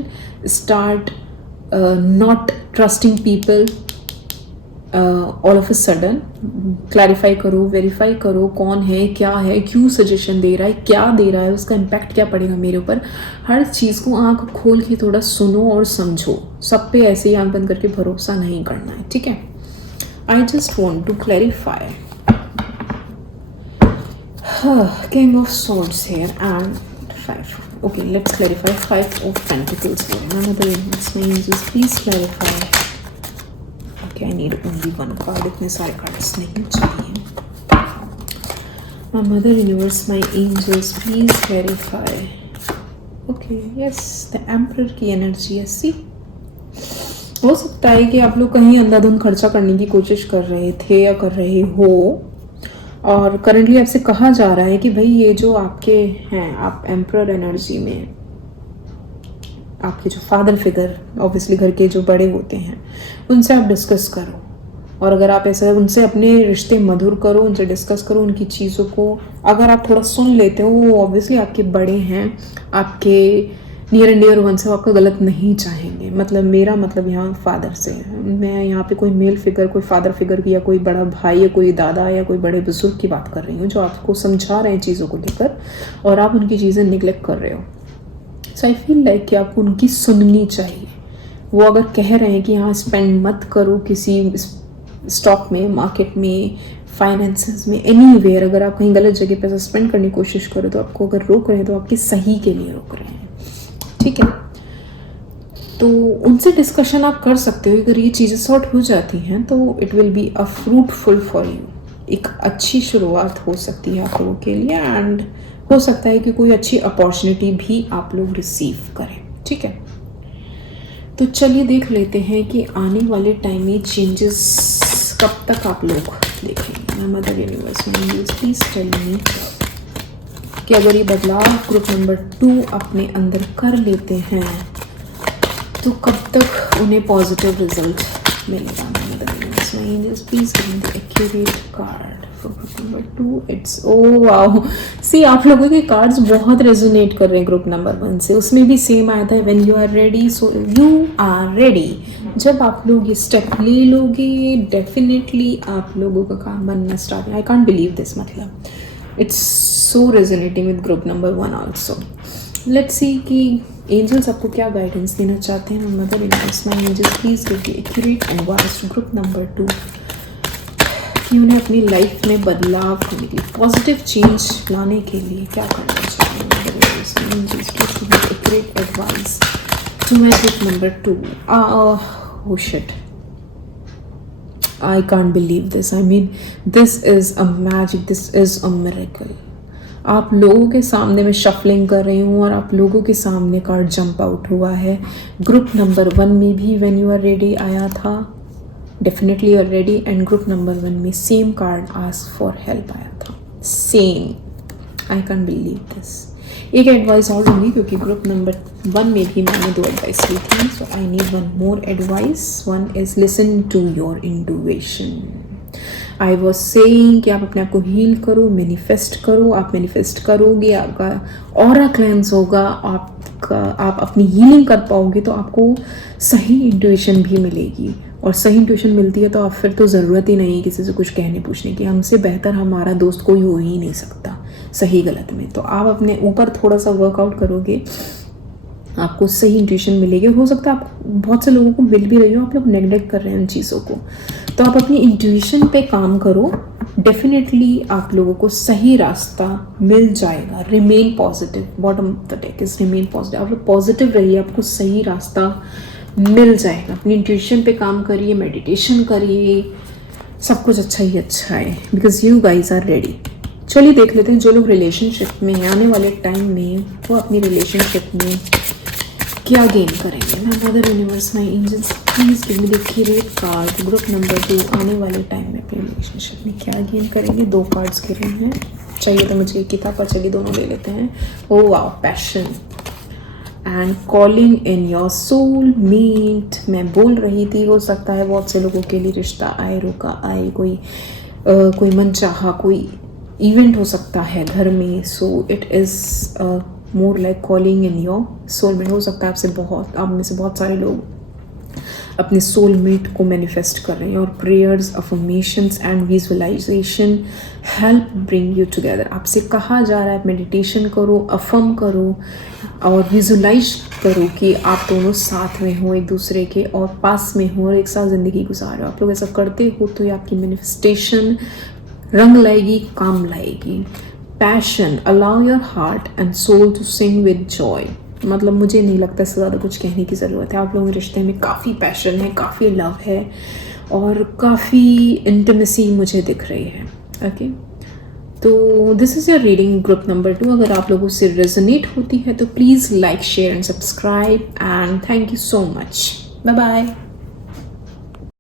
start not trusting people all of a sudden। clarify करो, verify करो कौन है, क्या है, क्यों सजेशन दे रहा है, क्या दे रहा है, उसका इम्पैक्ट क्या पड़ेगा मेरे ऊपर। हर चीज़ को आंख खोल के थोड़ा सुनो और समझो। सब पे ऐसे ही आंख बंद करके भरोसा नहीं करना है, ठीक है। I just want to clarify King of Swords here and 5. Okay, let's clarify 5 of Pentacles here. None of the angels, please clarify. Okay, I need only one card. इतने सारे cards नहीं चाहिए। My Mother Universe, my angels, please clarify. Okay, yes, the Emperor की energy है। See, हो सकता है कि आप लोग कहीं अंधाधुंध खर्चा करने की कोशिश कर रहे थे या कर रहे हो, और करंटली आपसे कहा जा रहा है कि भाई ये जो आपके हैं, आप एम्परर एनर्जी में, आपके जो फादर फिगर ऑब्वियसली घर के जो बड़े होते हैं उनसे आप डिस्कस करो। और अगर आप ऐसा उनसे अपने रिश्ते मधुर करो, उनसे डिस्कस करो उनकी चीज़ों को। अगर आप थोड़ा सुन लेते हो, वो ऑब्वियसली आपके बड़े हैं, आपके नियर एंड डियर वन से, आपका गलत नहीं चाहेंगे। मतलब मेरा मतलब यहाँ फादर से है। मैं यहाँ पे कोई मेल फिगर, कोई फादर फिगर की या कोई बड़ा भाई या कोई दादा या कोई बड़े बुजुर्ग की बात कर रही हूँ जो आपको समझा रहे हैं चीज़ों को लेकर और आप उनकी चीज़ें निगलेक्ट कर रहे हो। सो आई फील लाइक कि आपको उनकी सुननी चाहिए। वो अगर कह रहे हैं कि यहाँ स्पेंड मत करो किसी स्टॉक में, मार्केट में, फाइनेंसेस में, एनीवेयर, अगर आप कहीं गलत जगह पैसा स्पेंड करने की कोशिश करो तो आपको अगर रोक रहे हैं तो आपके सही के लिए रोक रहे हैं, ठीक है। तो उनसे डिस्कशन आप कर सकते हो। अगर ये चीज़ें सॉर्ट हो जाती हैं तो it will be a fruitful for you. एक अच्छी शुरुआत हो सकती है आप लोगों के लिए एंड हो सकता है कि कोई अच्छी अपॉर्चुनिटी भी आप लोग रिसीव करें, ठीक है। तो चलिए देख लेते हैं कि आने वाले टाइम में चेंजेस कब तक आप लोग देखेंगे। मदर यूनिवर्स में प्लीज टेल मी कि अगर ये बदलाव ग्रुप नंबर 2 अपने अंदर कर लेते हैं तो कब तक उन्हें पॉजिटिव रिजल्ट मिलेगा। मदर यूनिवर्स में angels please give me the accurate card for group number 2। It's oh wow, see आप लोगों के कार्ड्स बहुत रेजोनेट कर रहे हैं ग्रुप नंबर 1 से। उसमें भी सेम आया था, when you are ready so you are ready. जब आप लोग ये स्टेप ले लोगे डेफिनेटली आप लोगों का काम बनना start. I can't believe this, मतलब it's so resonating with group number 1 also. Let's see कि एंजल्स आपको क्या गाइडेंस देना चाहते हैं। मदर यूनिवर्स में angels please give the accurate advice to group number 2 कि उन्हें अपनी लाइफ में बदलाव करने के लिए, पॉजिटिव चेंज लाने के लिए क्या करना चाहिए। मदर यूनिवर्स में angels please give the accurate advice to my group number 2। Oh shit, I can't believe this. I mean, this is a magic, this is a miracle. आप लोगों के सामने मैं शफलिंग कर रही हूँ और आप लोगों के सामने कार्ड जंप आउट हुआ है। ग्रुप नंबर 1 में भी व्हेन यू आर रेडी आया था, definitely you are ready, and group number 1 में same card ask for help आया था, same. I can believe this. एक एडवाइस और दूंगी क्योंकि ग्रुप नंबर 1 में भी मैंने 2 एडवाइस ली थी, so I need one more advice. One is listen to your intuition. I was saying कि आप अपने आप को हील करो, मैनिफेस्ट करो। आप मैनिफेस्ट करोगे, आपका ऑरा क्लेंस होगा, आप अपनी हीलिंग कर पाओगे तो आपको सही इंट्यूशन भी मिलेगी। और सही इंट्यूशन मिलती है तो आप फिर तो ज़रूरत ही नहीं है किसी से कुछ कहने पूछने की। हमसे बेहतर हमारा दोस्त कोई हो ही नहीं सकता सही गलत में। तो आप अपने ऊपर थोड़ा सा वर्कआउट करोगे, आपको सही इंट्यूशन मिलेगी। हो सकता है आप बहुत से लोगों को मिल भी रही हो, आप लोग नेगलेक्ट कर रहे हैं उन चीज़ों को, तो आप अपनी इंट्यूशन पे काम करो, डेफिनेटली आप लोगों को सही रास्ता मिल जाएगा। Remain positive, bottom of the deck is remain positive. आप लोग पॉजिटिव रहिए, आपको सही रास्ता मिल जाएगा। अपनी इंट्यूशन पे काम करिए, मेडिटेशन करिए, सब कुछ अच्छा ही अच्छा है, because you guys are ready. चलिए देख लेते हैं जो लोग रिलेशनशिप में हैं आने वाले टाइम में वो अपनी रिलेशनशिप में क्या गेन करेंगे। मैं mother universe my angels please give me the accurate card group number 2 आने वाले टाइम में अपनी रिलेशनशिप में क्या गेन करेंगे। 2 कार्ड्स गिर रहे हैं, चाहिए तो मुझे एक किताब पर, चलिए दोनों ले लेते हैं। Oh wow, passion and calling in your soul mate. मैं बोल रही थी, हो सकता है बहुत से लोगों के लिए रिश्ता आए, रुका आए, कोई मनचाहा कोई इवेंट हो सकता है घर में। So it is more like calling in your soulmate. हो सकता है आप में से बहुत सारे लोग अपने सोलमेट को मैनिफेस्ट कर रहे हैं और prayers, affirmations and visualisation help bring you together. आपसे कहा जा रहा है मेडिटेशन करो, अफर्म करो और विजुलाइज करो कि आप दोनों साथ में हो एक दूसरे के और पास में हो और एक साथ ज़िंदगी गुजार रहे हो। आप लोग ऐसा करते हो तो ये आपकी मैनिफेस्टेशन रंग लाएगी, काम लाएगी। Passion, allow your heart and soul to sing with joy. मतलब मुझे नहीं लगता इससे ज़्यादा कुछ कहने की ज़रूरत है। आप लोगों के रिश्ते में काफ़ी पैशन है, काफ़ी लव है और काफ़ी इंटीमेसी मुझे दिख रही है। ओके, तो this is your reading group number 2। अगर आप लोगों से रेजोनेट होती है तो please like, share and subscribe and thank you so much. Bye bye.